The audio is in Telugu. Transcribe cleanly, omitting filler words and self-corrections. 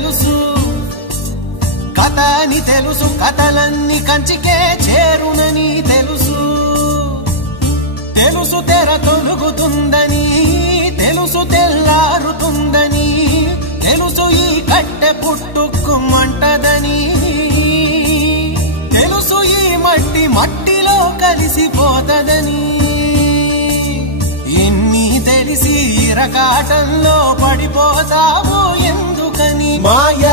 తెలుసు కథ అని తెలుసు కథలన్నీ కంచికే చేరునని తెలుసు తెలుసు తెర తొలుగుతుందని తెలుసు తెల్లారుతుందని తెలుసు ఈ కట్టె పుట్టుకుమంటదని తెలుసు ఈ మట్టి మట్టిలో కలిసిపోతదని ఎన్ని తెలిసి ఇరకాటంలో పడిపోతావు ఎందుకని మాయ